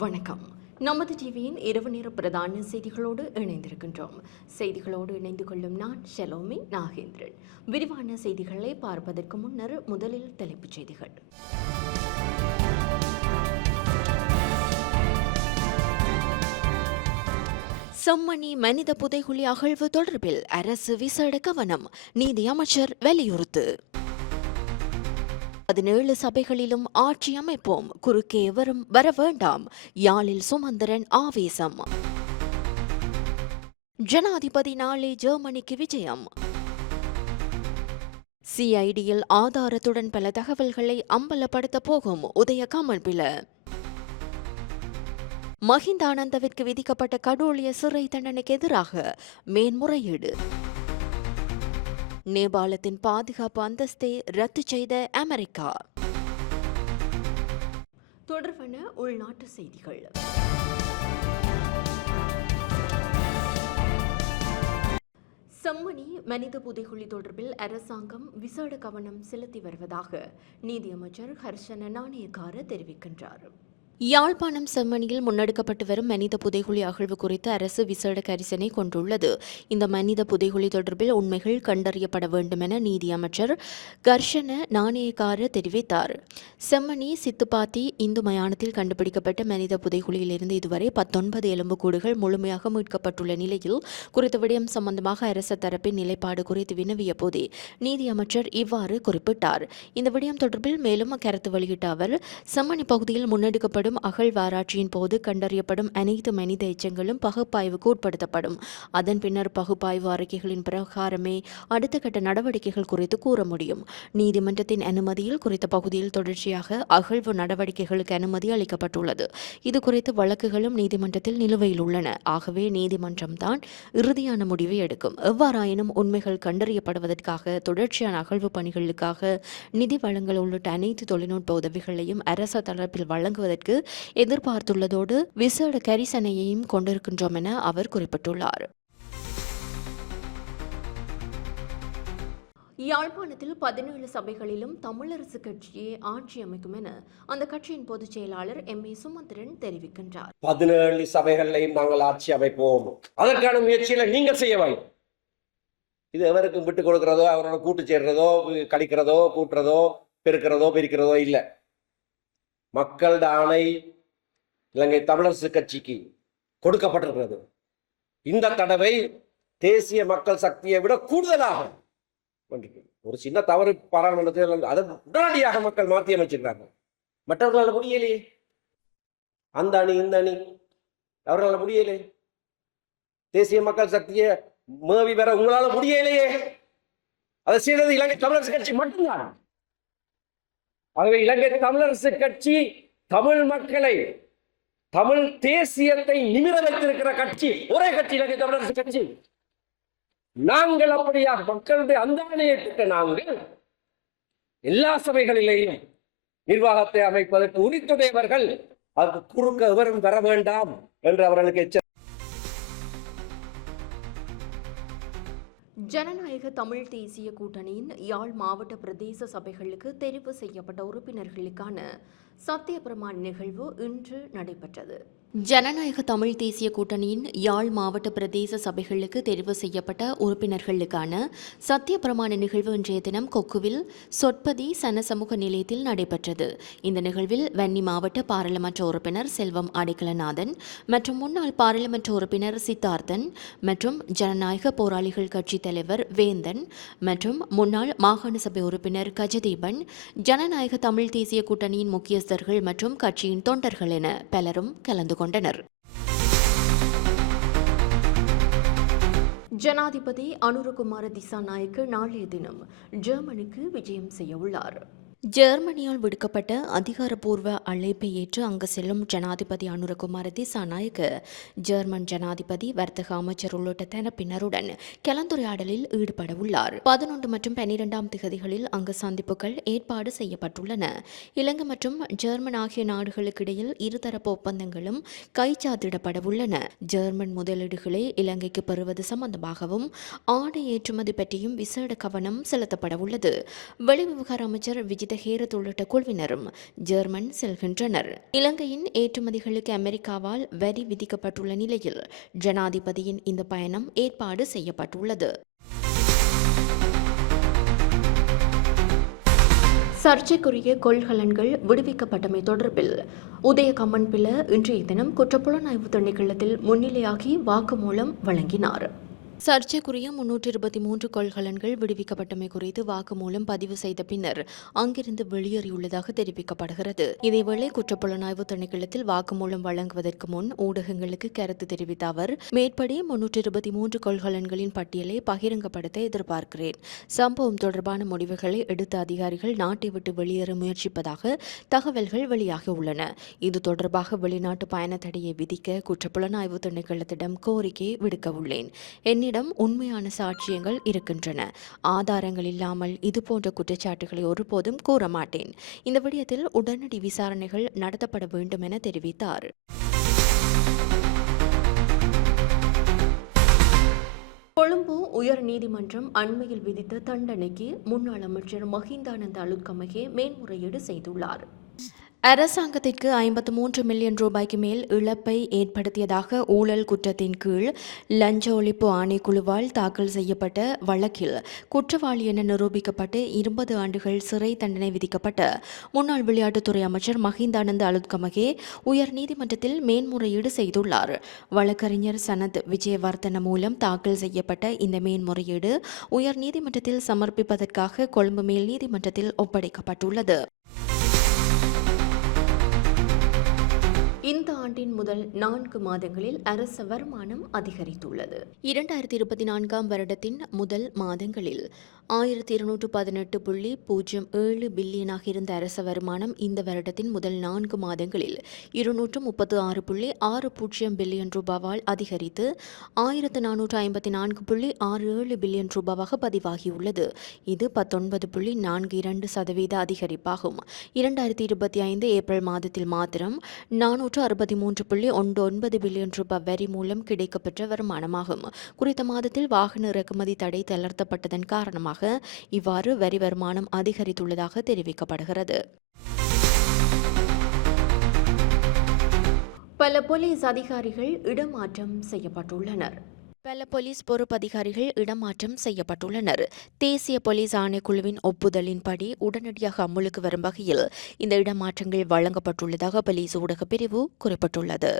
வணக்கம். நமது டிவியின் இரவு நேர பிரதான செய்திகளோடு இணைந்திருக்கின்றோம். செய்திகளோடு இணைந்து கொள்ளும் நான் ஷெலோமி நாகேந்திரன். விரிவான செய்திகளை பார்ப்பதற்கு முன்னர் முதலில் தலைப்புச் செய்திகள். செம்மணி மனித புதைகுழி அகழ்வு தொடர்பில் அரசு விசேட கவனம் நீதி அமைச்சர் வலியுறுத்து பதினேழு சபைகளிலும் ஆட்சி அமைப்போம். குறுக்கே எவரும் வர வேண்டாம். யாழில் சுமந்திரன் ஆவேசம். ஜனாதிபதி நாளை ஜெர்மனிக்கு விஜயம். சிஐடியில் ஆதாரத்துடன் பல தகவல்களை அம்பலப்படுத்த போகும் உதய கமல்பில மஹிந்தானந்தவிற்கு விதிக்கப்பட்ட கடூழிய சிறை தண்டனைக்கு எதிராக மேன்முறையீடு. நேபாளத்தின் பாதுகாப்பு அந்தஸ்தை ரத்து செய்த அமெரிக்கா. தொடர்பான உள்நாட்டு செய்திகள். செம்மணி மனித புதைகுழி தொடர்பில் அரசாங்கம் விசேட கவனம் செலுத்தி வருவதாக நீதியமைச்சர் ஹர்ஷன நாணயக்கார தெரிவிக்கின்றார். யாழ்ப்பாணம் செம்மணியில் முன்னெடுக்கப்பட்டு வரும் மனித புதைகுழி அகழ்வு குறித்து அரசு விசேட கரிசனை கொண்டுள்ளது. இந்த மனித புதைகுழி தொடர்பில் உண்மைகள் கண்டறியப்பட வேண்டும் என நீதி அமைச்சர் கர்ஷன நாணயக்கார தெரிவித்தார். செம்மணி சித்துப்பாத்தி இந்து மயானத்தில் கண்டுபிடிக்கப்பட்ட மனித புதைகுழியிலிருந்து இதுவரை பத்தொன்பது எலும்புக்கூடுகள் முழுமையாக மீட்கப்பட்டுள்ள நிலையில் குறித்த விடயம் சம்பந்தமாக அரசு தரப்பின் நிலைப்பாடு குறித்து வினவிய போதே நீதி அமைச்சர் இவ்வாறு குறிப்பிட்டார். இந்த விடயம் தொடர்பில் மேலும் கருத்து வெளியிட்ட அவர் செம்மணி பகுதியில் முன்னெடுக்கப்பட்ட செய்யப்படும் அகழ்வாராய்ச்சியின் போது கண்டறியப்படும் அனைத்து மனித எச்சங்களும் பகுப்பாய்வுக்கு உட்படுத்தப்படும். அதன் பின்னர் பகுப்பாய்வு அறிக்கைகளின் பிரகாரமே அடுத்த கட்ட நடவடிக்கைகள் குறித்து கூற முடியும். நீதிமன்றத்தின் அனுமதியில் குறித்த பகுதியில் தொடர்ச்சியாக அகழ்வு நடவடிக்கைகளுக்கு அனுமதி அளிக்கப்பட்டுள்ளது. இது குறித்து வழக்குகளும் நீதிமன்றத்தில் நிலுவையில் உள்ளன. ஆகவே நீதிமன்றம் தான் இறுதியான முடிவை எடுக்கும். எவ்வாறாயினும் உண்மைகள் கண்டறியப்படுவதற்காக தொடர்ச்சியான அகழ்வு பணிகளுக்காக நிதி வழங்கல் உள்ளிட்ட அனைத்து தொழில்நுட்ப உதவிகளையும் அரச தரப்பில் வழங்குவதற்கு எதிர்பார்த்துள்ளதோடு விசேட கரிசனையையும் கொண்டிருக்கின்றோம் என அவர் குறிப்பிட்டுள்ளார். யாழ்ப்பாணத்தில் பதினேழு சபைகளிலும் தமிழரசு கட்சியே ஆட்சி அமைக்கும் என அந்த கட்சியின் பொதுச் செயலாளர் எம். ஏ. சுமந்திரன் தெரிவிக்கின்றார். பதினேழு சபைகளையும் நாங்கள் ஆட்சி அமைப்போம். அதற்கான முயற்சியில நீங்கள் செய்ய வேண்டும். இது எவருக்கும் விட்டு கொடுக்கிறதோ அவரோட கூட்டு சேர்றதோ கழிக்கிறதோ கூட்டுறதோ பெருக்கிறதோ பிரிக்கிறதோ இல்லை. மக்கள் ஆணை இலங்கை தமிழரசு கட்சிக்கு கொடுக்கப்பட்டிருக்கிறது. இந்த தடவை தேசிய மக்கள் சக்தியை விட கூடுதலாக ஒரு சின்ன தவறு பாராளுமன்றத்தில் அதை உடனடியாக மக்கள் மாற்றி அமைச்சிருக்காங்க மற்றவர்களால் முடியலையே. அந்த அணி இந்த அணி. அவர்களால் முடியலையே தேசிய மக்கள் சக்தியை மேவி பெற உங்களால் முடியலையே. அதை செய்தது இலங்கை தமிழரசு கட்சி மட்டும்தான். ஆகவே இலங்கை தமிழரசு கட்சி தமிழ் மக்களை தமிழ் தேசியத்தை நிமிர வைத்திருக்கிற கட்சி ஒரே கட்சி இலங்கை தமிழரசு கட்சி. நாங்கள் அப்படியாக மக்களுடைய அந்தானையை பெற்ற நாங்கள் எல்லா சபைகளிலேயும் நிர்வாகத்தை அமைப்பதற்கு உரித்துடையவர்கள் அதற்கு குறுக்க விவரம் பெற வேண்டாம் என்று அவர்களுக்கு எச்சரிக்கை ஜனநாயக தமிழ் தேசிய கூட்டணியின் யாழ் மாவட்ட பிரதேச சபைகளுக்கு தெரிவு செய்யப்பட்ட உறுப்பினர்களுக்கான சத்தியப்பிரமாண நிகழ்வு இன்று நடைபெற்றது. ஜனநாயக தமிழ் தேசிய கூட்டணியின் யாழ் மாவட்ட பிரதேச சபைகளுக்கு தெரிவு செய்யப்பட்ட உறுப்பினர்களுக்கான சத்தியப்பிரமாண நிகழ்வு இன்றைய தினம் கொக்குவில் சொற்பதி சனசமூக நிலையத்தில் நடைபெற்றது. இந்த நிகழ்வில் வன்னி மாவட்ட பாராளுமன்ற உறுப்பினர் செல்வம் அடைக்கலநாதன் மற்றும் முன்னாள் பாராளுமன்ற உறுப்பினர் சித்தார்த்தன் மற்றும் ஜனநாயக போராளிகள் கட்சித் தலைவர் வேந்தன் மற்றும் முன்னாள் மாகாண சபை உறுப்பினர் கஜதீபன் ஜனநாயக தமிழ் தேசிய கூட்டணியின் முக்கியஸ்தர்கள் மற்றும் கட்சியின் தொண்டர்கள் என பலரும் கலந்து கொண்டனர். ஜனாதிபதி அனுரகுமார திசாநாயக்கு நாளைய தினம் ஜெர்மனிக்கு விஜயம் செய்ய உள்ளார். ஜெர்மனியால் விடுக்கப்பட்ட அதிகாரப்பூர்வ அழைப்பை ஏற்று அங்கு செல்லும் ஜனாதிபதி அனுரகுமார திசாநாயக்க ஜெர்மன் ஜனாதிபதி வர்த்தக அமைச்சர் உள்ளிட்ட தரப்பினருடன் கலந்துரையாடலில் ஈடுபட உள்ளார் பதினொன்று மற்றும் பன்னிரெண்டாம் திகதிகளில் அங்கு சந்திப்புகள் ஏற்பாடு செய்யப்பட்டுள்ளன. இலங்கை மற்றும் ஜெர்மன் ஆகிய நாடுகளுக்கு இடையில் இருதரப்பு ஒப்பந்தங்களும் கைச்சாத்திடப்பட உள்ளன ஜெர்மன் முதலீடுகளை இலங்கைக்கு பெறுவது சம்பந்தமாகவும் ஆடை ஏற்றுமதி பற்றியும் விசேட கவனம் செலுத்தப்பட உள்ளது வெளிவிவகார அமைச்சர் விஜித ஹேரத் உள்ளிட்ட குழுவினரும் ஜெர்மன் செல்கின்றனர். இலங்கையின் ஏற்றுமதிகளுக்கு அமெரிக்காவால் வரி விதிக்கப்பட்டுள்ள நிலையில் ஜனாதிபதியின் இந்த பயணம் ஏற்பாடு செய்யப்பட்டுள்ளது. சர்ச்சைக்குரிய கொள்கலன்கள் விடுவிக்கப்பட்டமை தொடர்பில் உதய கம்மன்பில இன்றைய தினம் குற்றப்புலனாய்வு திணைக்களத்தில் முன்னிலையாகி வாக்குமூலம் வழங்கினார். சர்ச்சைக்குரிய முன்னூற்றி இருபத்தி மூன்று கொள்கலன்கள் விடுவிக்கப்பட்டமை குறித்து வாக்குமூலம் பதிவு செய்த பின்னர் அங்கிருந்து வெளியேறியுள்ளதாக தெரிவிக்கப்படுகிறது. இதேவேளை குற்றப்புலனாய்வு திணைக்களத்தில் வாக்குமூலம் வழங்குவதற்கு முன் ஊடகங்களுக்கு கருத்து தெரிவித்த அவர் மேற்படி முன்னூற்றி இருபத்தி மூன்று கொள்கலன்களின் பட்டியலை பகிரங்கப்படுத்த எதிர்பார்க்கிறேன். சம்பவம் தொடர்பான முடிவுகளை எடுத்த அதிகாரிகள் நாட்டை விட்டு வெளியேற முயற்சிப்பதாக தகவல்கள் வெளியாகியுள்ளன. இது தொடர்பாக வெளிநாட்டு பயண தடையை விதிக்க குற்றப்புலனாய்வு திணைக்களத்திடம் கோரிக்கை விடுக்க உள்ளேன் என்னிடம் உண்மையான சாட்சியங்கள் இருக்கின்றன. ஆதாரங்கள் இல்லாமல் இதுபோன்ற குற்றச்சாட்டுகளை ஒருபோதும் கூற மாட்டேன். இந்த விடயத்தில் உடனடி விசாரணைகள் நடத்தப்பட வேண்டும் என தெரிவித்தார். கொழும்பு உயர் நீதிமன்றம் அண்மையில் விதித்த தண்டனைக்கு முன்னாள் அமைச்சர் மஹிந்தானந்த அலுக்கமகே மேன்முறையீடு செய்துள்ளார். அரசாங்கத்திற்கு ஐம்பத்து மூன்று மில்லியன் ரூபாய்க்கு மேல் இழப்பை ஏற்படுத்தியதாக ஊழல் குற்றத்தின் கீழ் லஞ்ச ஒழிப்பு ஆணைக்குழுவால் தாக்கல் செய்யப்பட்ட வழக்கில் குற்றவாளி என நிரூபிக்கப்பட்டு இருபது ஆண்டுகள் சிறை தண்டனை விதிக்கப்பட்ட முன்னாள் விளையாட்டுத்துறை அமைச்சர் மஹிந்தானந்த அலுத்கமகே உயர் நீதிமன்றத்தில் மேன்முறையீடு செய்துள்ளார். வழக்கறிஞர் சனத் விஜயவர்தன மூலம் தாக்கல் செய்யப்பட்ட இந்த மேன்முறையீடு உயர் நீதிமன்றத்தில் சமர்ப்பிப்பதற்காக கொழும்பு மேல் நீதிமன்றத்தில் ஒப்படைக்கப்பட்டுள்ளது. இந்த ஆண்டின் முதல் நான்கு மாதங்களில் அரச வருமானம் அதிகரித்துள்ளது. இரண்டாயிரத்தி இருபத்தி நான்காம் வருடத்தின் முதல் மாதங்களில் ஆயிரத்தி இருநூற்று பதினெட்டு புள்ளி பூஜ்ஜியம் ஏழு பில்லியனாக இருந்த அரச வருமானம் இந்த வருடத்தின் முதல் நான்கு மாதங்களில் இருநூற்று முப்பத்து ஆறு புள்ளி ஆறு பூஜ்ஜியம் பில்லியன் ரூபாவால் அதிகரித்து ஆயிரத்து நானூற்று ஐம்பத்தி நான்கு புள்ளி ஆறு ஏழு பில்லியன் ரூபாவாக பதிவாகியுள்ளது. இது பத்தொன்பது புள்ளி நான்கு இரண்டு சதவீத அதிகரிப்பாகும். இரண்டாயிரத்தி இருபத்தி ஐந்து ஏப்ரல் மாதத்தில் மாத்திரம் நானூற்று அறுபத்தி மூன்று புள்ளி ஒன்று ஒன்பது பில்லியன் ரூபாய் வரி மூலம் கிடைக்கப்பெற்ற வருமானமாகும். குறித்த மாதத்தில் வாகன இறக்குமதி தடை தளர்த்தப்பட்டதன் காரணமாக இவ்வாறு வரி வருமானம் அதிகரித்துள்ளதாக தெரிவிக்கப்படுகிறது. பல போலீஸ் அதிகாரிகள் இடமாற்றம் செய்யப்பட்டுள்ளனர். பல போலீஸ் பொறுப்பதிகாரிகள் இடமாற்றம் செய்யப்பட்டுள்ளனர். தேசிய போலீஸ் ஆணைக்குழுவின் ஒப்புதலின்படி உடனடியாக அமுலுக்கு வரும் வகையில் இந்த இடமாற்றங்கள் வழங்கப்பட்டுள்ளதாக போலீஸ் ஊடகப் பிரிவு குறிப்பிட்டுள்ளது.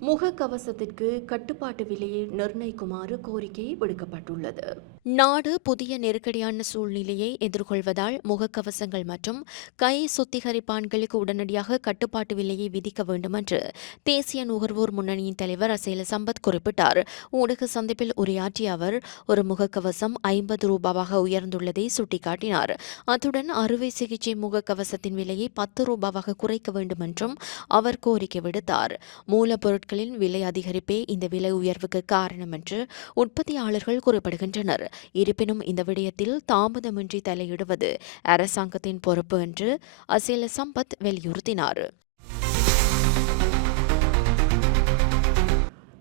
முகக்கவசத்திற்கு கட்டுப்பாட்டு விலையை நிர்ணயிக்குமாறு கோரிக்கை விடுக்கப்பட்டுள்ளது. நாடு புதிய நெருக்கடியான சூழ்நிலையை எதிர்கொள்வதால் முகக்கவசங்கள் மற்றும் கை சுத்திகரிப்பான்களுக்கு உடனடியாக கட்டுப்பாட்டு விலையை விதிக்க வேண்டும் என்று தேசிய நுகர்வோர் முன்னணியின் தலைவர் அசேல சம்பத் குறிப்பிட்டார். ஊடக சந்திப்பில் உரையாற்றிய அவர் ஒரு முகக்கவசம் ஐம்பது ரூபாவாக உயர்ந்துள்ளதை சுட்டிக்காட்டினார். அத்துடன் அறுவை சிகிச்சை முகக்கவசத்தின் விலையை பத்து ரூபாவாக குறைக்க வேண்டும் என்றும் அவர் கோரிக்கை விடுத்தார். மூலப்பொருட்களின் விலை அதிகரிப்பே இந்த விலை உயர்வுக்கு காரணம் என்று உற்பத்தியாளர்கள் குறிப்பிடுகின்றனர். இருப்பினும் இந்த விடயத்தில் தாமதமின்றி தலையிடுவது அரசாங்கத்தின் பொறுப்பு என்று அசேல சம்பத் வலியுறுத்தினார்.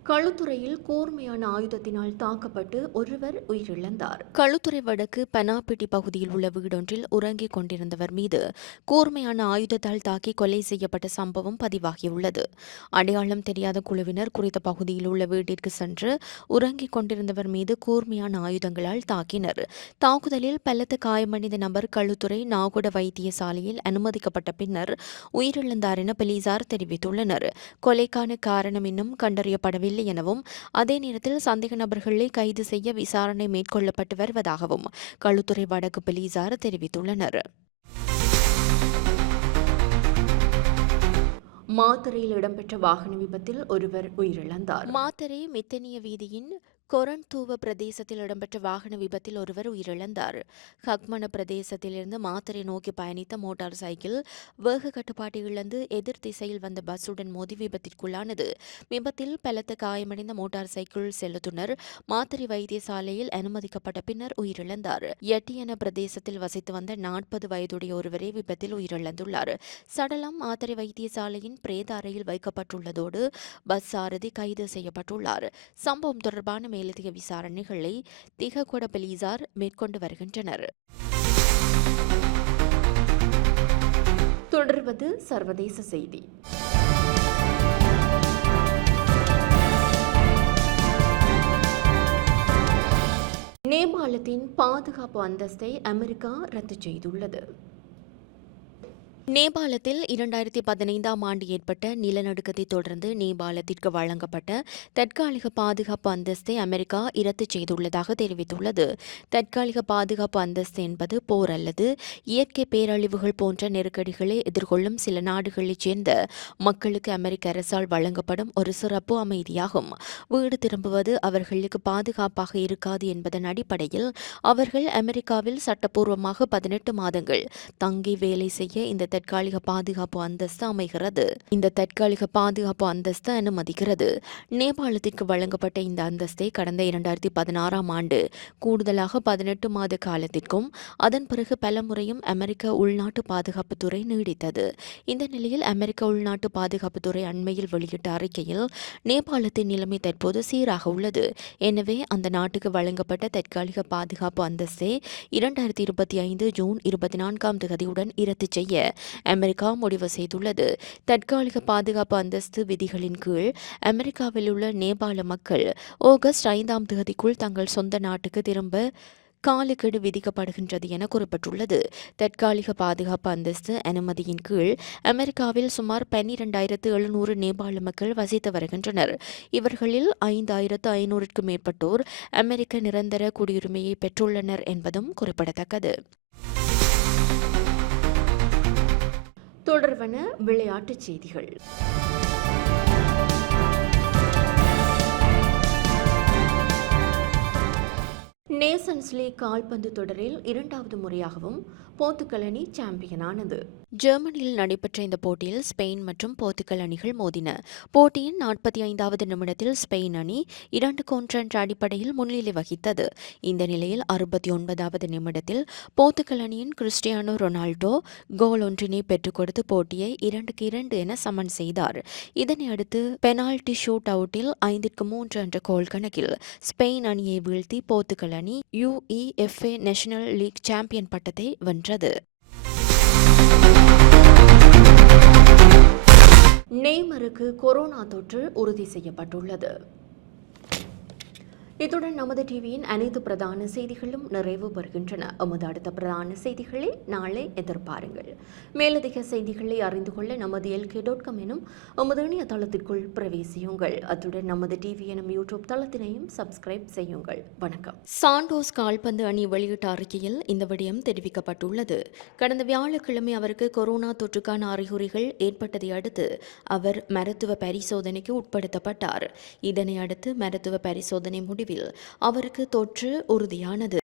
களுத்துறையில் கூர்மையான ஆயுதத்தினால் தாக்கப்பட்டு ஒருவர் உயிரிழந்தார். களுத்துறை வடக்கு பனாப்பிட்டி பகுதியில் உள்ள வீடொன்றில் உறங்கிக் கொண்டிருந்தவர் மீது கூர்மையான ஆயுதத்தால் தாக்கி கொலை செய்யப்பட்ட சம்பவம் பதிவாகியுள்ளது. அடையாளம் தெரியாத குழுவினர் குறித்த பகுதியில் உள்ள வீட்டிற்கு சென்று உறங்கிக் கொண்டிருந்தவர் மீது கூர்மையான ஆயுதங்களால் தாக்கினர். தாக்குதலில் பலத்த காயமடைந்த நபர் களுத்துறை நாகுட வைத்தியசாலையில் அனுமதிக்கப்பட்ட பின்னர் உயிரிழந்தார் என போலீசார் தெரிவித்துள்ளனர். கொலைக்கான காரணம் இன்னும் கண்டறியப்படவில்லை. எனவும் அதே நேரத்தில் சந்தேக நபர்களை கைது செய்ய விசாரணை மேற்கொள்ளப்பட்டு வருவதாகவும் களுத்துறை வடக்கு போலீசார் தெரிவித்துள்ளனர். மாத்தறையில் இடம்பெற்ற வாகன விபத்தில் ஒருவர் உயிரிழந்தார். மாத்தறை மித்தனிய வீதியின் கொரன்தூவ பிரதேசத்தில் இடம்பெற்ற வாகன விபத்தில் ஒருவர் உயிரிழந்தார். ஹக்மன பிரதேசத்திலிருந்து மாத்தரை நோக்கி பயணித்த மோட்டார் சைக்கிள் வேக கட்டுப்பாட்டை இழந்து எதிர் திசையில் வந்த பஸ்ஸுடன் மோதி விபத்திற்குள்ளானது. விபத்தில் பலத்த காயமடைந்த மோட்டார் சைக்கிள் செலுத்துனர் மாத்தரை வைத்தியசாலையில் அனுமதிக்கப்பட்ட பின்னர் உயிரிழந்தார். எட்டியன பிரதேசத்தில் வசித்து வந்த நாற்பது வயதுடைய ஒருவரே விபத்தில் உயிரிழந்துள்ளார். சடலம் மாத்தரை வைத்தியசாலையின் பிரேத அறையில் வைக்கப்பட்டுள்ளதோடு பஸ் சாரதி கைது செய்யப்பட்டுள்ளார். சம்பவம் தொடர்பான மேல் மேலதிக விசாரணைகளை திககொட போலீசார் மேற்கொண்டு வருகின்றனர். தொடர்வது சர்வதேச செய்தி. நேபாளத்தின் பாதுகாப்பு அந்தஸ்தை அமெரிக்கா ரத்து செய்துள்ளது. நேபாளத்தில் இரண்டாயிரத்தி பதினைந்தாம் ஆண்டு ஏற்பட்ட நிலநடுக்கத்தை தொடர்ந்து நேபாளத்திற்கு வழங்கப்பட்ட தற்காலிக பாதுகாப்பு அந்தஸ்தை அமெரிக்கா இரத்து செய்துள்ளதாக தெரிவித்துள்ளது. தற்காலிக பாதுகாப்பு அந்தஸ்து என்பது போர் அல்லது இயற்கை பேரழிவுகள் போன்ற நெருக்கடிகளை எதிர்கொள்ளும் சில நாடுகளைச் சேர்ந்த மக்களுக்கு அமெரிக்க அரசால் வழங்கப்படும் ஒரு சிறப்பு அமைதியாகும். வீடு திரும்புவது அவர்களுக்கு பாதுகாப்பாக இருக்காது என்பதன் அடிப்படையில் அவர்கள் அமெரிக்காவில் சட்டப்பூர்வமாக பதினெட்டு மாதங்கள் தங்கி வேலை செய்ய இந்த தற்காலிக பாதுகாப்பு அந்தஸ்து அமைகிறது. இந்த தற்காலிக பாதுகாப்பு அந்தஸ்து அனுமதிக்கிறது. நேபாளத்திற்கு வழங்கப்பட்ட இந்த அந்தஸ்தை கடந்த இரண்டாயிரத்தி பதினாறாம் ஆண்டு கூடுதலாக பதினெட்டு மாத காலத்திற்கும் அதன் பிறகு பல முறையும் அமெரிக்க உள்நாட்டு பாதுகாப்புத்துறை நீடித்தது. இந்த நிலையில் அமெரிக்க உள்நாட்டு பாதுகாப்புத்துறை அண்மையில் வெளியிட்ட அறிக்கையில் நேபாளத்தின் நிலைமை தற்போது சீராக உள்ளது. எனவே அந்த நாட்டுக்கு வழங்கப்பட்ட தற்காலிக பாதுகாப்பு அந்தஸ்தை இரண்டாயிரத்தி இருபத்தி ஐந்து ஜூன் இருபத்தி நான்காம் தேதியுடன் இரத்து செய்ய அமெரிக்கா முடிவு செய்துள்ளது. தற்காலிக பாதுகாப்பு அந்தஸ்து விதிகளின் கீழ் அமெரிக்காவில் உள்ள நேபாள மக்கள் ஆகஸ்ட் ஐந்தாம் தேதிக்குள் தங்கள் சொந்த நாட்டுக்கு திரும்ப காலக்கெடு விதிக்கப்படுகின்றது என கூறப்பட்டுள்ளது. தற்காலிக பாதுகாப்பு அந்தஸ்து அனுமதியின் கீழ் அமெரிக்காவில் சுமார் பன்னிரண்டாயிரத்து எழுநூறு நேபாள மக்கள் வசித்து வருகின்றனர். இவர்களில் ஐந்தாயிரத்து ஐநூறுக்கும் மேற்பட்டோர் அமெரிக்க நிரந்தர குடியுரிமையை பெற்றுள்ளனர் என்பதும் குறிப்பிடத்தக்கது. தொடர்வன விளையாட்டுச் செய்திகள். நேசன்ஸ் லீக் கால்பந்து தொடரில் இரண்டாவது முறையாகவும் போர்த்துக்கல் அணி சாம்பியனானது ஜெர்மனியில் நடைபெற்ற இந்த போட்டியில் ஸ்பெயின் மற்றும் போர்த்துக்கல் அணிகள் மோதின. போட்டியின் நாற்பத்தி ஐந்தாவது நிமிடத்தில் ஸ்பெயின் அணி இரண்டுக்கு ஒன்று அடிப்படையில் முன்னிலை வகித்தது. இந்த நிலையில் அறுபத்தி ஒன்பதாவது நிமிடத்தில் போர்த்துக்கல் அணியின் கிறிஸ்டியானோ ரொனால்டோ கோல் ஒன்றினை பெற்றுக் கொடுத்து போட்டியை இரண்டுக்கு இரண்டு என சமன் செய்தார். இதனை அடுத்து பெனால்டி ஷூட் அவுட்டில் ஐந்திற்கு மூன்று என்ற கோல் கணக்கில் ஸ்பெயின் அணியை வீழ்த்தி போர்த்துகல் அணி யுஇஎஃப்ஏ நேஷனல் லீக் சாம்பியன் பட்டத்தை வென்றது. நெய்மருக்கு கொரோனா தொற்று உறுதி செய்யப்பட்டுள்ளது. இத்துடன் நமது டிவியின் அனைத்து பிரதான செய்திகளும் நிறைவு பெறுகின்றன. எமது அடுத்த பிரதான செய்திகளை நாளை எதிர்பாருங்கள். மேலதிக செய்திகளை அறிந்து கொள்ள நமது எல்கே டாட் காம் எனும் எமது இணையதளத்திற்குள் பிரவேசியுங்கள். அத்துடன் நமது டிவி எனும் யூடியூப் தளத்தினையும் சப்ஸ்கிரைப் செய்யுங்கள். வணக்கம். சாண்டோஸ் கால்பந்து அணி வெளியிட்ட அறிக்கையில் இந்த விடயம் தெரிவிக்கப்பட்டுள்ளது. கடந்த வியாழக்கிழமை அவருக்கு கொரோனா தொற்றுக்கான அறிகுறிகள் ஏற்பட்டதை அடுத்து அவர் மருத்துவ பரிசோதனைக்கு உட்படுத்தப்பட்டார். இதனை அடுத்து மருத்துவ பரிசோதனை முடிவில் அவருக்கு தொற்று உறுதியானது.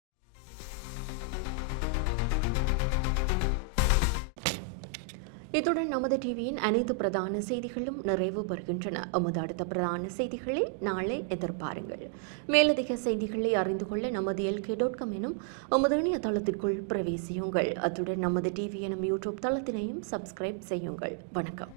இத்துடன் நமது டிவியின் அனைத்து பிரதான செய்திகளும் நிறைவு பெறுகின்றன. எமது அடுத்த பிரதான செய்திகளை நாளை எதிர்பாருங்கள். மேலதிக செய்திகளை அறிந்து கொள்ள நமது எல்கே டாட் காம் எனும் எமது இணையதளத்திற்குள் பிரவேசியுங்கள். அத்துடன் நமது டிவி எனும் யூடியூப் தளத்தினையும் சப்ஸ்கிரைப் செய்யுங்கள். வணக்கம்.